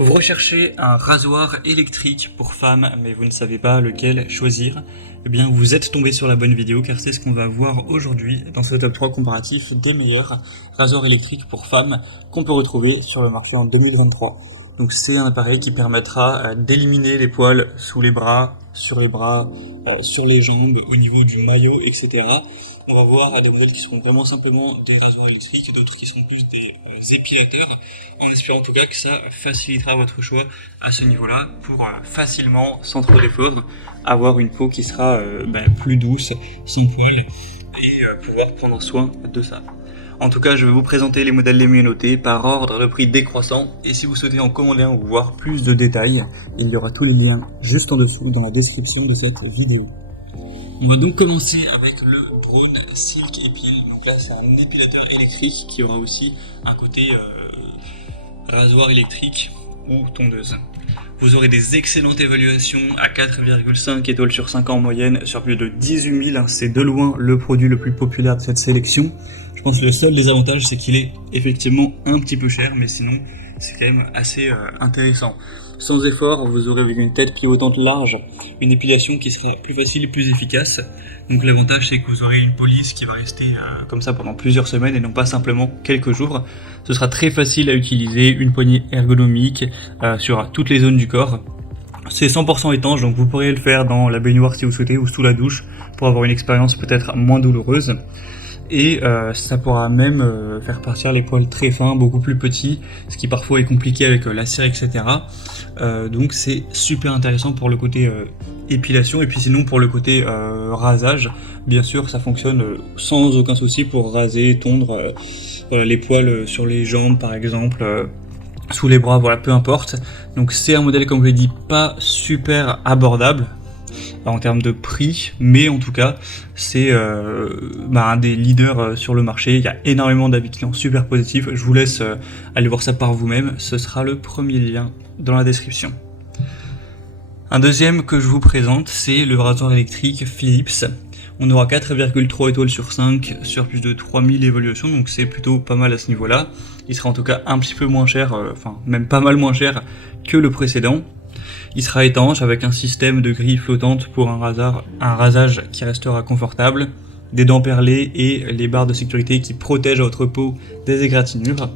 Vous recherchez un rasoir électrique pour femmes, mais vous ne savez pas lequel choisir. Eh bien, vous êtes tombé sur la bonne vidéo, car c'est ce qu'on va voir aujourd'hui dans ce top 3 comparatif des meilleurs rasoirs électriques pour femmes qu'on peut retrouver sur le marché en 2023. Donc c'est un appareil qui permettra d'éliminer les poils sous les bras, sur les jambes, au niveau du maillot, etc. On va voir des modèles qui seront vraiment simplement des rasoirs électriques, d'autres qui seront plus des épilateurs, en espérant en tout cas que ça facilitera votre choix à ce niveau-là pour facilement, sans trop d'efforts, avoir une peau qui sera plus douce, sans poils, et pouvoir prendre soin de ça. En tout cas, je vais vous présenter les modèles les mieux notés par ordre de prix décroissant, et si vous souhaitez en commander un ou voir plus de détails, il y aura tous les liens juste en dessous dans la description de cette vidéo. On va donc commencer avec le drone Silk Epil. Donc là, c'est un épilateur électrique qui aura aussi un côté rasoir électrique ou tondeuse. Vous aurez des excellentes évaluations à 4,5 étoiles sur 5 en moyenne sur plus de 18 000. C'est de loin le produit le plus populaire de cette sélection. Je pense que le seul désavantage, c'est qu'il est effectivement un petit peu cher, mais sinon, c'est quand même assez intéressant. Sans effort, vous aurez avec une tête pivotante large une épilation qui sera plus facile et plus efficace. Donc l'avantage, c'est que vous aurez une police qui va rester comme ça pendant plusieurs semaines et non pas simplement quelques jours. Ce sera très facile à utiliser, une poignée ergonomique sur toutes les zones du corps. C'est 100% étanche, donc vous pourrez le faire dans la baignoire si vous souhaitez ou sous la douche pour avoir une expérience peut-être moins douloureuse. Et ça pourra même faire partir les poils très fins, beaucoup plus petits, ce qui parfois est compliqué avec la cire, etc. Donc c'est super intéressant pour le côté épilation, et puis sinon pour le côté rasage, bien sûr ça fonctionne sans aucun souci pour raser, tondre les poils sur les jambes par exemple, sous les bras, voilà, peu importe. Donc c'est un modèle, comme je l'ai dit, pas super abordable en termes de prix, mais en tout cas c'est un des leaders sur le marché. Il y a énormément d'avis clients super positifs. Je vous laisse aller voir ça par vous-même, ce sera le premier lien dans la description. Un deuxième que je vous présente, c'est le rasoir électrique Philips. On aura 4,3 étoiles sur 5 sur plus de 3000 évaluations, donc c'est plutôt pas mal à ce niveau-là. Il sera en tout cas un petit peu moins cher, même pas mal moins cher que le précédent. Il sera étanche avec un système de grille flottante pour un rasage qui restera confortable, des dents perlées et les barres de sécurité qui protègent votre peau des égratignures.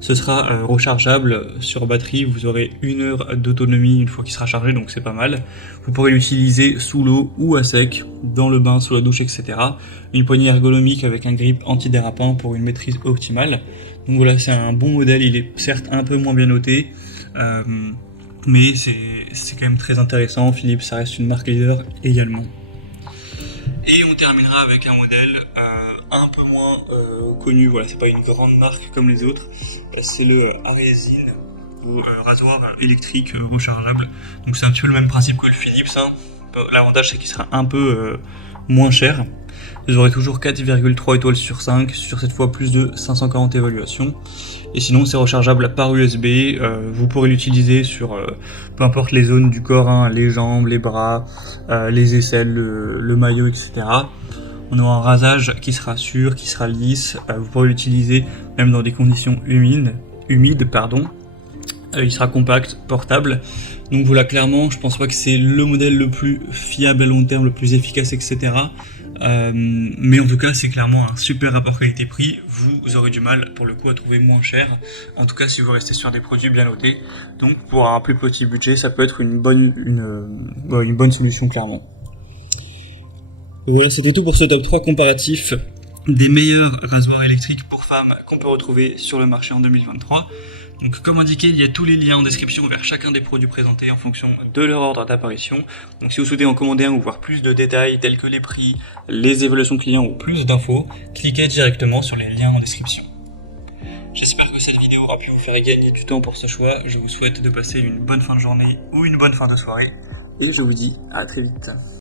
Ce sera rechargeable sur batterie, vous aurez 1 heure d'autonomie une fois qu'il sera chargé, donc c'est pas mal. Vous pourrez l'utiliser sous l'eau ou à sec, dans le bain, sous la douche, etc. Une poignée ergonomique avec un grip antidérapant pour une maîtrise optimale. Donc voilà, c'est un bon modèle, il est certes un peu moins bien noté, mais c'est quand même très intéressant. Philips, ça reste une marque leader également. Et on terminera avec un modèle un peu moins connu, voilà, c'est pas une grande marque comme les autres, c'est le Aresil, ou rasoir électrique rechargeable. Donc c'est un petit peu le même principe que le Philips, hein. L'avantage c'est qu'il sera un peu moins cher. Vous aurez toujours 4,3 étoiles sur 5, sur cette fois plus de 540 évaluations. Et sinon c'est rechargeable par USB, vous pourrez l'utiliser sur peu importe les zones du corps, hein, les jambes, les bras, les aisselles, le maillot, etc. On aura un rasage qui sera sûr, qui sera lisse, vous pourrez l'utiliser même dans des conditions humides. Il sera compact, portable. Donc voilà, clairement, je pense pas que c'est le modèle le plus fiable à long terme, le plus efficace, etc. Mais en tout cas, c'est clairement un super rapport qualité-prix. Vous aurez du mal, pour le coup, à trouver moins cher. En tout cas, si vous restez sur des produits bien notés. Donc, pour un plus petit budget, ça peut être une bonne solution, clairement. Et voilà, c'était tout pour ce top 3 comparatif des meilleurs rasoirs électriques pour femmes qu'on peut retrouver sur le marché en 2023. Donc comme indiqué, il y a tous les liens en description vers chacun des produits présentés en fonction de leur ordre d'apparition. Donc si vous souhaitez en commander un ou voir plus de détails tels que les prix, les évaluations clients ou plus d'infos, cliquez directement sur les liens en description. J'espère que cette vidéo aura pu vous faire gagner du temps pour ce choix. Je vous souhaite de passer une bonne fin de journée ou une bonne fin de soirée. Et je vous dis à très vite.